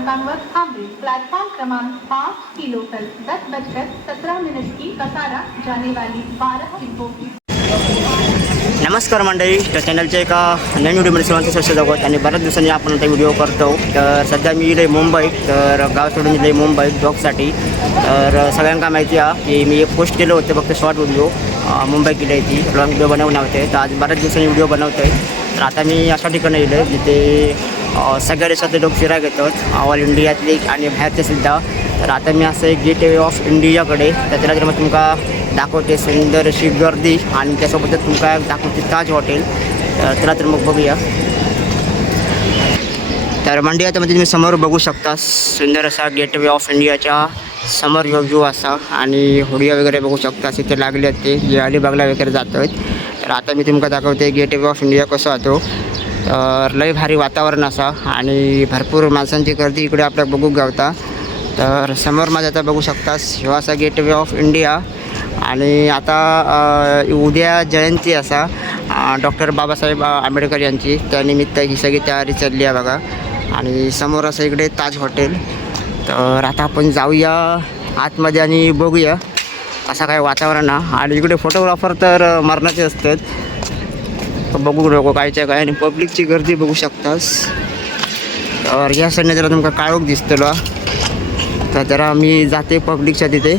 स्थानकांवर थांबेल। प्लेटफॉर्म क्रमांक 5 किलो कल 10:17 की कसारा जाने वाली 12 डिब्बों की। नमस्कार मंडळी, त्या चॅनलच्या एका नवीन व्हिडिओमध्ये सर्वांचं स्वागत आहे आणि बऱ्याच दिवसांनी आपण आता व्हिडिओ करतो। तर सध्या मी इले मुंबईत, तर गाव सोडून इले मुंबईत जॉबसाठी। तर सगळ्यांना माहिती आहे की मी एक पोस्ट केलं होतं फक्त शॉर्ट व्हिडिओ मुंबई केली ती लॉंग व्हिडिओ बनवणार होते। तर आज बऱ्याच दिवसांनी व्हिडिओ बनवतो आहे। तर आता मी अशा ठिकाणी येलो जिथे सगळ्या देशातले लोक फिरायला येतात, ऑल इंडियातले आणि बाहेरचे सुद्धा। तर आता मी असं एक गेटवे ऑफ इंडियाकडे, तर त्याला जर मग तुमका दाखवते सुंदर अशी गर्दी आणि त्यासोबतच तुमका दाखवते ताज हॉटेल। चला तर मग बघूया। तर मंडी आता म्हणजे तुम्ही समोर बघू शकता सुंदर असा गेटवे ऑफ इंडियाच्या समोर व्ह्यू असा आणि होडिया वगैरे बघू शकता तिथे लागले आहेत ते अलिबागला वगैरे जात आहेत। तर आता मी तुमका दाखवते गेटवे ऑफ इंडिया कसं होतो। तर लय भारी वातावरण असा आणि भरपूर माणसांची गर्दी इकडे आपल्याला बघू गावता। तर समोर माझं आता बघू शकता ह्यो असा गेटवे ऑफ इंडिया आणि आता उद्या जयंती असा डॉक्टर बाबासाहेब आंबेडकर यांची, त्यानिमित्त ही सगळी तयारी चालली आहे बघा। आणि समोर असं इकडे ताज हॉटेल। तर आता आपण जाऊया आतमध्ये आणि बघूया असं काय वातावरण आहे। आणि इकडे फोटोग्राफर तर मरणाचे असतात, बघू नको कायच्या काय। आणि पब्लिकची गर्दी बघू शकतास। तर या साईडने जरा तुमका काळोख दिसतलो, तर जरा मी जाते पब्लिकच्या तिथे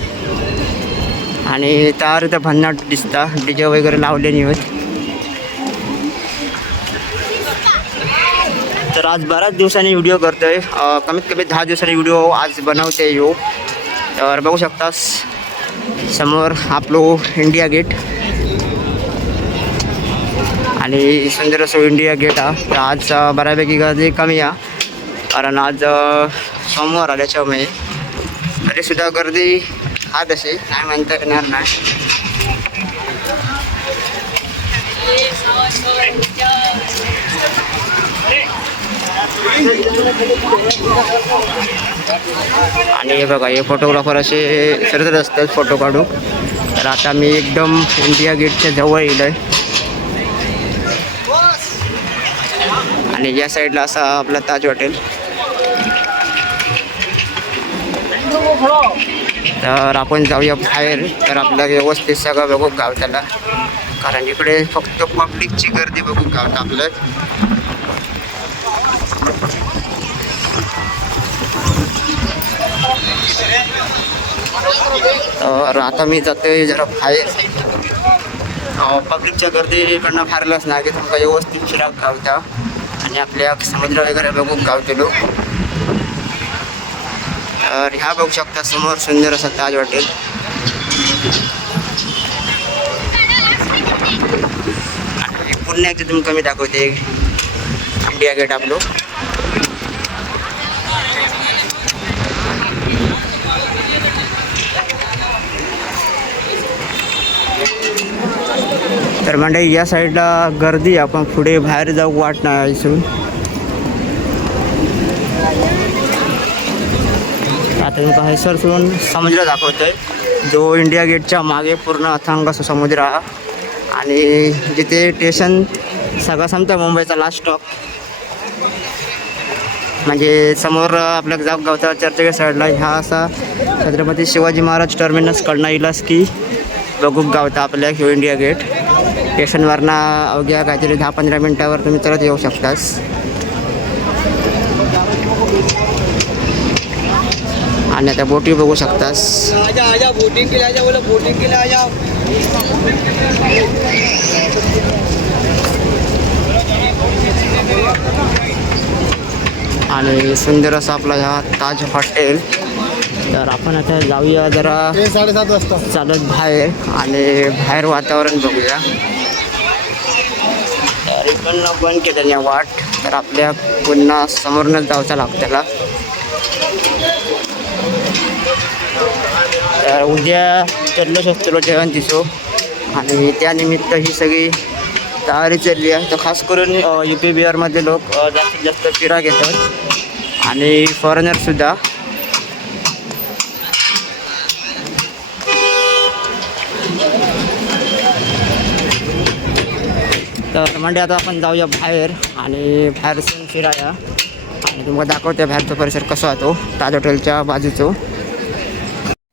आणि त्यावर इथं भन्नाट दिसता डीजे वगैरे लावलेली आहेत। तर आज बऱ्याच दिवसांनी व्हिडिओ करतोय, कमीत कमी 10 दिवसांनी व्हिडिओ आज बनवते येऊ। तर बघू शकतास समोर आपलो इंडिया गेट आणि सुंदर असं इंडिया गेट आहे। तर आज बऱ्यापैकी गर्दी कमी आहे कारण आज सोमवार आल्याच्यामुळे, तरीसुद्धा गर्दी हा तशी नाही म्हणता येणार नाही। आणि हे बघा हे फोटोग्राफर असे फिरत असतात फोटो काढू। तर आता मी एकदम इंडिया गेटच्या जवळ येलो आहे आणि या साईडला असा आपला ताज हॉटेल। तर आपण जाऊया बाहेर, तर आपल्याला व्यवस्थित सगळं बघू गावताला कारण इकडे फक्त पब्लिकची गर्दी बघू गावता आपलं। तर आता मी जातोय जरा बाहेर, पब्लिकच्या गर्दीकडनं फारलंच नाही की तुमका व्यवस्थित फिराक गावता आणि आपल्या समुद्र वगैरे बघू गावतेलो। तर ह्या बघू शकता समोर सुंदर असं ताज हॉटेल। आणि पुन्हा एकदा तुमका मी दाखवते इंडिया गेट आपलं। तर मंडळी या साईडला गर्दी, आपण पुढे बाहेर जाऊ वाट नाही इथून। आता तुमका हैसरसून समुद्र दाखवतोय, जो इंडिया गेटच्या मागे पूर्ण अथांग असं समुद्र आहे आणि जिथे स्टेशन सगळं संपतं मुंबईचा लास्ट स्टॉप म्हणजे समोर आपल्या गावता चर्चगेट साईडला ह्या असा छत्रपती शिवाजी महाराज टर्मिनस कडनं इलास की बघू गावता आपल्या ह्यो इंडिया गेट। स्टेशनवरनं अवघ्या काहीतरी 10-15 मिनटावर तुम्ही चलत येऊ शकतास। आणि आता बोटी बघू शकतास। आणि सुंदर असं आपला ह्या ताज हॉटेल। तर आपण आता जाऊया जरा 7:30 वाजता चालत बाहेर आणि बाहेर वातावरण बघूया। तर इकडनं बंद केलेली वाट, तर आपल्या पुन्हा समोरनंच जायचं लागतं त्याला। तर उद्या जल्लोष असतो जयंतीचो आणि त्यानिमित्त ही सगळी तयारी चालली आहे। तर खास करून UP बिहारमध्ये लोक जास्तीत जास्त फिरायला घेतात आणि फॉरेनरसुद्धा। तर म्हणजे आता आपण जाऊया बाहेर आणि बाहेर फिराया आणि तुम्हाला दाखवते बाहेरचा परिसर कसा होतो ताज हॉटेलच्या बाजूचो.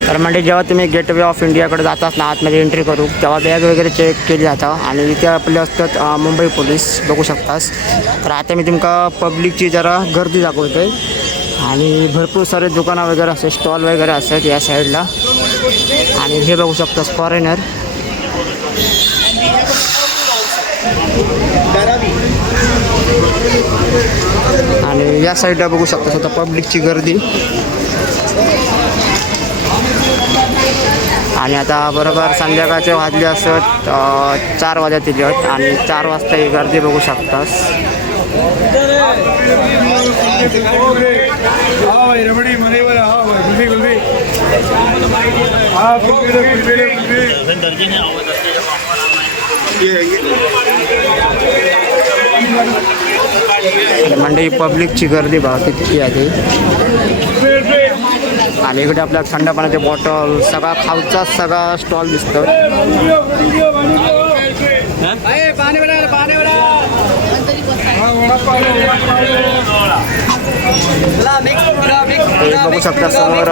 तर म्हणजे जेव्हा तुम्ही गेटवे ऑफ इंडियाकडे जातात ना आतमध्ये एंट्री करू तेव्हा बॅग वगैरे चेक केली जातं आणि इथे आपले असतात मुंबई पोलीस बघू शकतास. तर आता मी तुमका पब्लिकची जरा गर्दी दाखवते आणि भरपूर सारे दुकानं वगैरे असतात स्टॉल वगैरे असतात या साईडला. आणि हे बघू शकतास फॉरेनर. आणि या साईडला बघू शकतास आता पब्लिकची गर्दी. आणि आता बरोबर संध्याकाळचे वाजले असत 4 वाजतील आणि 4 वाजता ही गर्दी बघू शकतास. म्हणजे पब्लिकची गर्दी बघा किती आहे. आणि इकडे आपल्या थंड पाण्याचे बॉटल सगळा खाऊचा सगळा स्टॉल दिसतो. बघू शकता समोर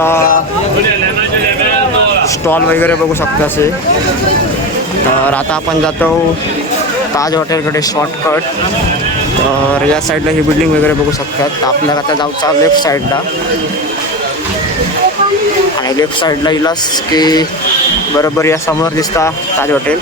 स्टॉल वगैरे बघू शकता असे. तर आता आपण जातो ताज हॉटेलकडे शॉर्टकट. तर या साईडला ही बिल्डिंग वगैरे बघू शकतात. आपल्याला आता जाऊचा लेफ्ट साईडला आणि लेफ्ट साईडला इलास की बरोबर या समोर दिसता ताज हॉटेल.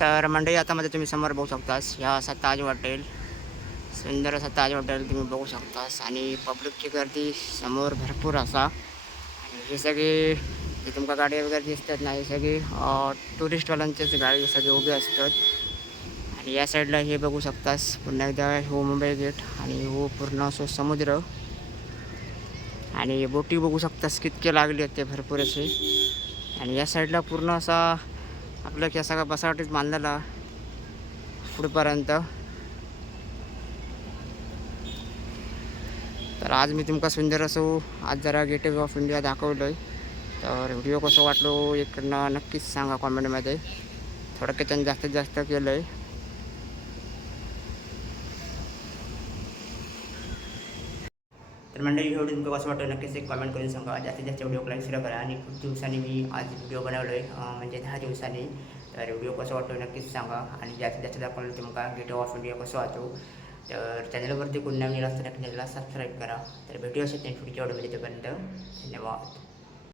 तर मंडळी आता मध्ये तुम्ही समोर बघू शकतास ह्या असा ताज हॉटेल. सुंदर असा ताज हॉटेल तुम्ही बघू शकतास आणि पब्लिकची गर्दी समोर भरपूर असा. आणि हे सगळे जे तुमका गाडी वगैरे दिसतात ना हे सगळे टुरिस्टवाल्यांचेच गाडी सगळे उभे असतात. आणि या साईडला हे बघू शकतास पुन्हा एकदा हो मुंबई गेट आणि हो पूर्ण असं समुद्र. आणि बोटी बघू शकतास कितके लागले आहेत ते भरपूर असे. आणि या साईडला पूर्ण असा आपल्या या सगळा बसावटीच बांधलेला पुढेपर्यंत. तर आज मी तुमका सुंदर असो आज जरा गेटवे ऑफ इंडिया दाखवलं आहे. तर व्हिडिओ कसं वाटलो इकडनं नक्कीच सांगा कॉमेंटमध्ये. थोडक्यात जास्तीत जास्त केलं आहे. तर मंडळी व्हिडिओ तुमचं कसं वाटतं नक्कीच एक कमेंट करून सांगा. जास्तीत जास्त व्हिडिओ लाईक शेअर करा. आणि खूप दिवसांनी मी आज व्हिडिओ बनवलो आहे म्हणजे 10 दिवसांनी. तर व्हिडिओ कसं वाटतो नक्कीच सांगा. आणि जास्तीत जास्त दाखवलं तुमका गेटवे ऑफ इंडिया कसं वाटतो. तर चॅनलवरती कोण नवीन असतं नक्की चॅनलला सबस्क्राईब करा. तर भेटूया असेल पुढच्या व्हिडिओमध्ये. तोपर्यंत धन्यवाद.